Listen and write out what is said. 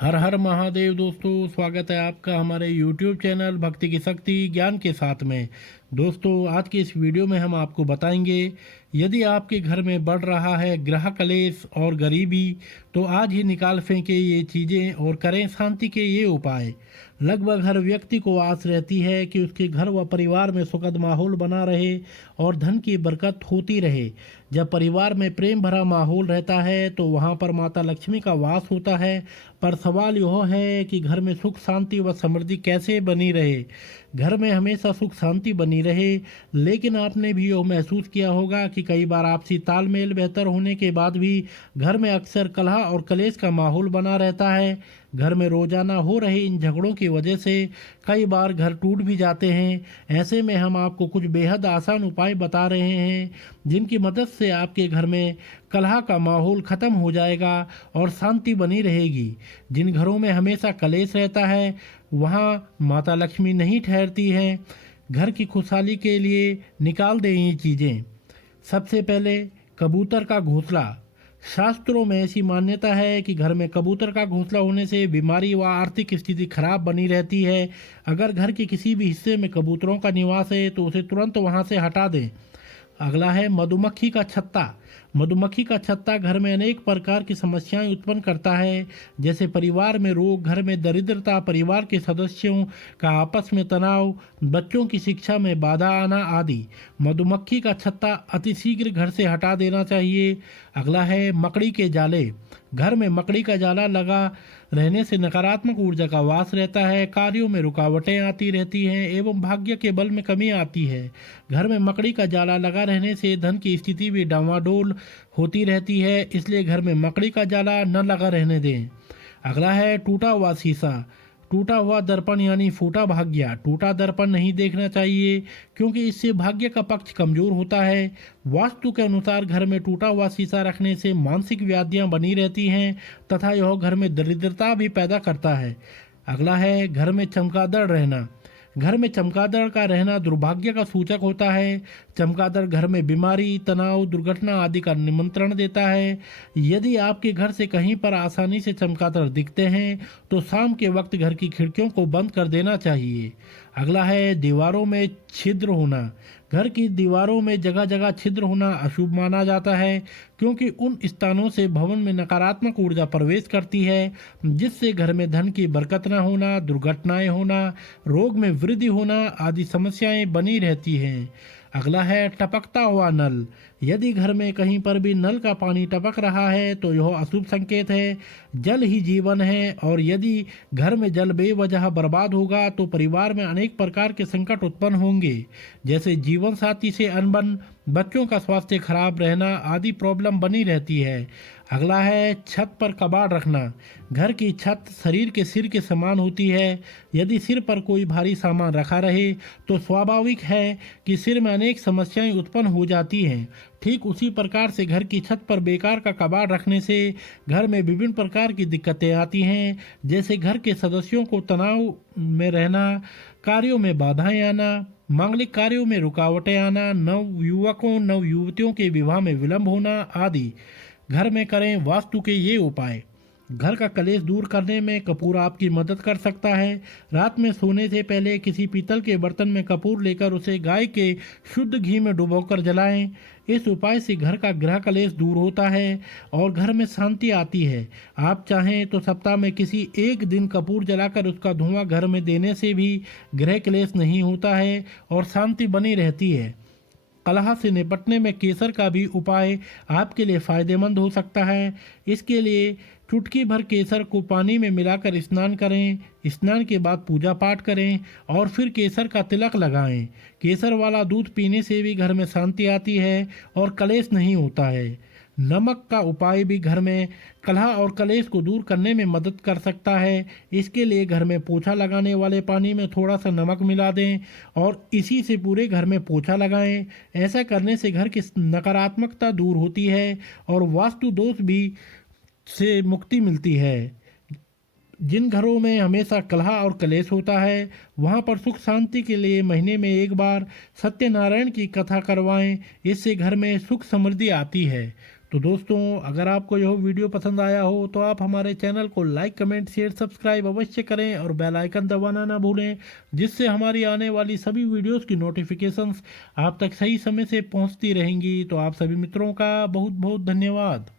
हर हर महादेव दोस्तों, स्वागत है आपका हमारे YouTube चैनल भक्ति की शक्ति ज्ञान के साथ में। दोस्तों, आज के इस वीडियो में हम आपको बताएंगे, यदि आपके घर में बढ़ रहा है ग्रह कलेश और गरीबी, तो आज ही निकाल फेंके ये चीज़ें और करें शांति के ये उपाय। लगभग हर व्यक्ति को आस रहती है कि उसके घर व परिवार में सुखद माहौल बना रहे और धन की बरकत होती रहे। जब परिवार में प्रेम भरा माहौल रहता है तो वहाँ पर माता लक्ष्मी का वास होता है। पर सवाल यह है कि घर में सुख शांति व समृद्धि कैसे बनी रहे। घर में हमेशा सुख शांति बनी रहे, लेकिन आपने भी यह महसूस किया होगा कि कई बार आपसी तालमेल बेहतर होने के बाद भी घर में अक्सर कलह और कलेश का माहौल बना रहता है। घर में रोजाना हो रहे इन झगड़ों की वजह से कई बार घर टूट भी जाते हैं। ऐसे में हम आपको कुछ बेहद आसान उपाय बता रहे हैं, जिनकी मदद से आपके घर में कलह का माहौल खत्म हो जाएगा और शांति बनी रहेगी। जिन घरों में हमेशा कलेश रहता है वहाँ माता लक्ष्मी नहीं ठहरती हैं। घर की खुशहाली के लिए निकाल दें ये चीज़ें। सबसे पहले कबूतर का घोंसला। शास्त्रों में ऐसी मान्यता है कि घर में कबूतर का घोंसला होने से बीमारी व आर्थिक स्थिति खराब बनी रहती है। अगर घर के किसी भी हिस्से में कबूतरों का निवास है तो उसे तुरंत वहां से हटा दें। अगला है मधुमक्खी का छत्ता। मधुमक्खी का छत्ता घर में अनेक प्रकार की समस्याएं उत्पन्न करता है, जैसे परिवार में रोग, घर में दरिद्रता, परिवार के सदस्यों का आपस में तनाव, बच्चों की शिक्षा में बाधा आना आदि। मधुमक्खी का छत्ता अतिशीघ्र घर से हटा देना चाहिए। अगला है मकड़ी के जाले। घर में मकड़ी का जाला लगा रहने से नकारात्मक ऊर्जा का वास रहता है, कार्यों में रुकावटें आती रहती हैं एवं भाग्य के बल में कमी आती है। घर में मकड़ी का जाला लगा रहने से धन की स्थिति भी डावाडोल होती रहती है, इसलिए घर में मकड़ी का जाला न लगा रहने दें। अगला है टूटा हुआ शीशा। टूटा हुआ दर्पण यानी फूटा भाग्य। टूटा दर्पण नहीं देखना चाहिए, क्योंकि इससे भाग्य का पक्ष कमजोर होता है। वास्तु के अनुसार घर में टूटा हुआ शीशा रखने से मानसिक व्याधियां बनी रहती हैं तथा यह घर में दरिद्रता भी पैदा करता है। अगला है घर में चमगादड़ रहना। घर में चमगादड़ का रहना दुर्भाग्य का सूचक होता है। चमगादड़ घर में बीमारी, तनाव, दुर्घटना आदि का निमंत्रण देता है। यदि आपके घर से कहीं पर आसानी से चमगादड़ दिखते हैं तो शाम के वक्त घर की खिड़कियों को बंद कर देना चाहिए। अगला है दीवारों में छिद्र होना। घर की दीवारों में जगह जगह छिद्र होना अशुभ माना जाता है, क्योंकि उन स्थानों से भवन में नकारात्मक ऊर्जा प्रवेश करती है, जिससे घर में धन की बरकत न होना, दुर्घटनाएं होना, रोग में वृद्धि होना आदि समस्याएं बनी रहती हैं। अगला है टपकता हुआ नल। यदि घर में कहीं पर भी नल का पानी टपक रहा है तो यह अशुभ संकेत है। जल ही जीवन है और यदि घर में जल बेवजह बर्बाद होगा तो परिवार में अनेक प्रकार के संकट उत्पन्न होंगे, जैसे जीवन साथी से अनबन, बच्चों का स्वास्थ्य खराब रहना आदि प्रॉब्लम बनी रहती है। अगला है छत पर कबाड़ रखना। घर की छत शरीर के सिर के समान होती है। यदि सिर पर कोई भारी सामान रखा रहे तो स्वाभाविक है कि सिर में अनेक समस्याएं उत्पन्न हो जाती हैं। ठीक उसी प्रकार से घर की छत पर बेकार का कबाड़ रखने से घर में विभिन्न प्रकार की दिक्कतें आती हैं, जैसे घर के सदस्यों को तनाव में रहना, कार्यों में बाधाएं आना, मांगलिक कार्यों में रुकावटें आना, नव युवकों नव युवतियों के विवाह में विलंब होना आदि। घर में करें वास्तु के ये उपाय। घर का कलेश दूर करने में कपूर आपकी मदद कर सकता है। रात में सोने से पहले किसी पीतल के बर्तन में कपूर लेकर उसे गाय के शुद्ध घी में डुबोकर जलाएं। इस उपाय से घर का ग्रह कलेश दूर होता है और घर में शांति आती है। आप चाहें तो सप्ताह में किसी एक दिन कपूर जलाकर उसका धुआं घर में देने से भी ग्रह कलेश नहीं होता है और शांति बनी रहती है। कलह से निपटने में केसर का भी उपाय आपके लिए फायदेमंद हो सकता है। इसके लिए चुटकी भर केसर को पानी में मिलाकर स्नान करें। स्नान के बाद पूजा पाठ करें और फिर केसर का तिलक लगाएं। केसर वाला दूध पीने से भी घर में शांति आती है और कलेश नहीं होता है। नमक का उपाय भी घर में कलह और कलेश को दूर करने में मदद कर सकता है। इसके लिए घर में पोछा लगाने वाले पानी में थोड़ा सा नमक मिला दें और इसी से पूरे घर में पोछा लगाएं। ऐसा करने से घर की नकारात्मकता दूर होती है और वास्तु दोष भी से मुक्ति मिलती है। जिन घरों में हमेशा कलह और कलेश होता है वहां पर सुख शांति के लिए महीने में एक बार सत्यनारायण की कथा करवाएं। इससे घर में सुख समृद्धि आती है। तो दोस्तों, अगर आपको यह वीडियो पसंद आया हो तो आप हमारे चैनल को लाइक, कमेंट, शेयर, सब्सक्राइब अवश्य करें और बेल आइकन दबाना ना भूलें, जिससे हमारी आने वाली सभी वीडियोस की नोटिफिकेशंस आप तक सही समय से पहुंचती रहेंगी। तो आप सभी मित्रों का बहुत बहुत धन्यवाद।